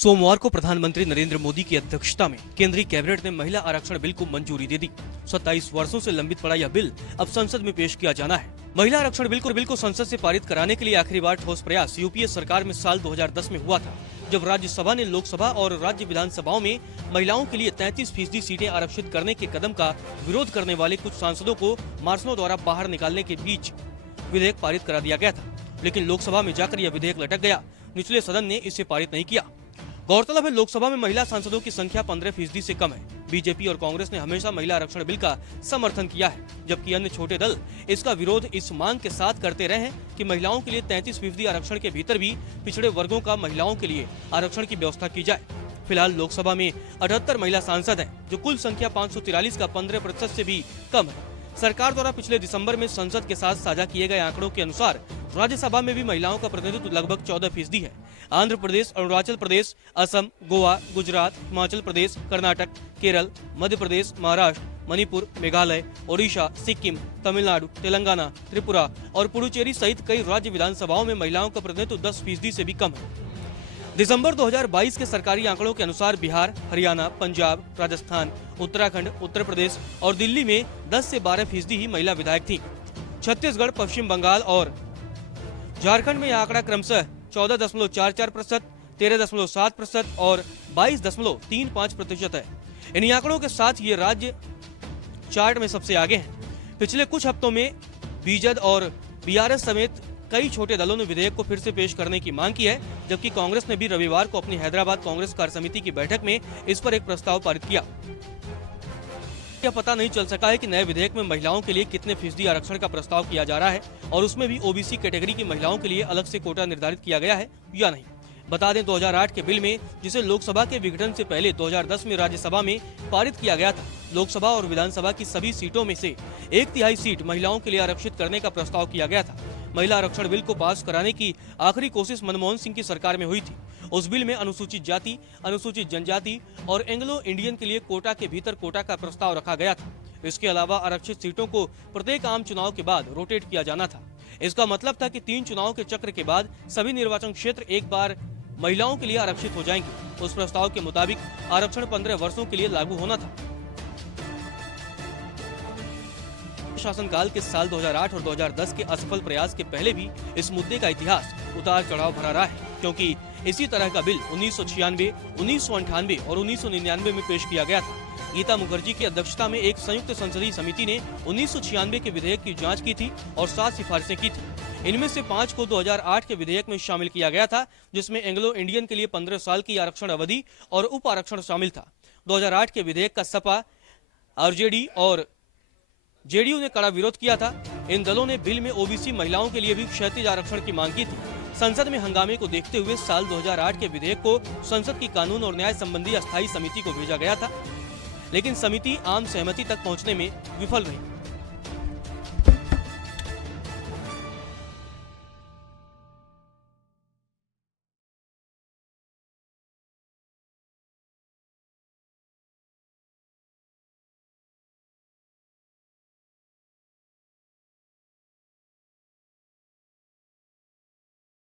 सोमवार को प्रधानमंत्री नरेंद्र मोदी की अध्यक्षता में केंद्रीय कैबिनेट ने महिला आरक्षण बिल को मंजूरी दे दी। 27 वर्षों से लंबित पड़ा यह बिल अब संसद में पेश किया जाना है। महिला आरक्षण बिल को संसद से पारित कराने के लिए आखिरी बार ठोस प्रयास यूपीए सरकार में साल 2010 में हुआ था, जब राज्यसभा ने लोकसभा और राज्य विधानसभाओं में महिलाओं के लिए 33% सीटें आरक्षित करने के कदम का विरोध करने वाले कुछ सांसदों को मार्शलों द्वारा बाहर निकालने के बीच विधेयक पारित करा दिया गया था। लेकिन लोकसभा में जाकर यह विधेयक लटक गया। निचले सदन ने इसे पारित नहीं किया। गौरतलब है, लोकसभा में महिला सांसदों की संख्या 15% से कम है। बीजेपी और कांग्रेस ने हमेशा महिला आरक्षण बिल का समर्थन किया है, जबकि अन्य छोटे दल इसका विरोध इस मांग के साथ करते रहे हैं कि महिलाओं के लिए 33% आरक्षण के भीतर भी पिछड़े वर्गों का महिलाओं के लिए आरक्षण की व्यवस्था की जाए। फिलहाल लोकसभा में 78 महिला सांसद हैं, जो कुल संख्या 543 का 15% से भी कम है। सरकार द्वारा पिछले दिसंबर में संसद के साथ साझा किए गए आंकड़ों के अनुसार राज्यसभा में भी महिलाओं का प्रतिनिधित्व लगभग 14% है। आंध्र प्रदेश, अरुणाचल प्रदेश, असम, गोवा, गुजरात, हिमाचल प्रदेश, कर्नाटक, केरल, मध्य प्रदेश, महाराष्ट्र, मणिपुर, मेघालय, ओडिशा, सिक्किम, तमिलनाडु, तेलंगाना, त्रिपुरा और पुडुचेरी सहित कई राज्य विधानसभाओं में महिलाओं का प्रतिनिधित्व 10% से भी कम है। दिसंबर 2022 के सरकारी आंकड़ों के अनुसार बिहार, हरियाणा, पंजाब, राजस्थान, उत्तराखंड, उत्तर प्रदेश और दिल्ली में 10 से 12% ही महिला विधायक थीं। छत्तीसगढ़, पश्चिम बंगाल और झारखंड में यह आंकड़ा क्रमशः 14.44%, 13.7% और 22.35% है। इन आंकड़ों के साथ ये राज्य चार्ट में सबसे आगे हैं। पिछले कुछ हफ्तों में बीजेड और बीआरएस समेत कई छोटे दलों ने विधेयक को फिर से पेश करने की मांग की है, जबकि कांग्रेस ने भी रविवार को अपनी हैदराबाद कांग्रेस कार्य समिति की बैठक में इस पर एक प्रस्ताव पारित किया। यह पता नहीं चल सका है कि नए विधेयक में महिलाओं के लिए कितने फीसदी आरक्षण का प्रस्ताव किया जा रहा है और उसमें भी ओबीसी कैटेगरी की महिलाओं के लिए अलग से कोटा निर्धारित किया गया है या नहीं। बता दें, 2008 के बिल में, जिसे लोकसभा के विघटन से पहले 2010 में राज्यसभा में पारित किया गया था, लोकसभा और विधानसभा की सभी सीटों में से 1/3 सीट महिलाओं के लिए आरक्षित करने का प्रस्ताव किया गया था। महिला आरक्षण बिल को पास कराने की आखिरी कोशिश मनमोहन सिंह की सरकार में हुई थी। उस बिल में अनुसूचित जाति, अनुसूचित जनजाति और एंग्लो इंडियन के लिए कोटा के भीतर कोटा का प्रस्ताव रखा गया था। इसके अलावा आरक्षित सीटों को प्रत्येक आम चुनाव के बाद रोटेट किया जाना था। इसका मतलब था कि 3 चुनाव के चक्र के बाद सभी निर्वाचन क्षेत्र एक बार महिलाओं के लिए आरक्षित हो जाएंगे। उस प्रस्ताव के मुताबिक आरक्षण 15 वर्षों के लिए लागू होना था। शासनकाल के साल 2008 और 2010 के असफल प्रयास के पहले भी इस मुद्दे का इतिहास उतार चढ़ाव भरा रहा है, क्योंकि इसी तरह का बिल 1996, 1998 और 1999 में पेश किया गया था। गीता मुखर्जी की अध्यक्षता में एक संयुक्त संसदीय समिति ने 1996 के विधेयक की जांच की थी और 7 सिफारिशें की थी। इनमें से 5 को 2008 के विधेयक में शामिल किया गया था, जिसमें एंग्लो इंडियन के लिए 15 साल की आरक्षण अवधि और उप आरक्षण शामिल था। 2008 के विधेयक का सपा, आरजेडी और जेडीयू ने कड़ा विरोध किया था। इन दलों ने बिल में ओबीसी महिलाओं के लिए भी क्षैतिज आरक्षण की मांग की थी। संसद में हंगामे को देखते हुए साल 2008 के विधेयक को संसद की कानून और न्याय संबंधी अस्थायी समिति को भेजा गया था, लेकिन समिति आम सहमति तक पहुंचने में विफल रही।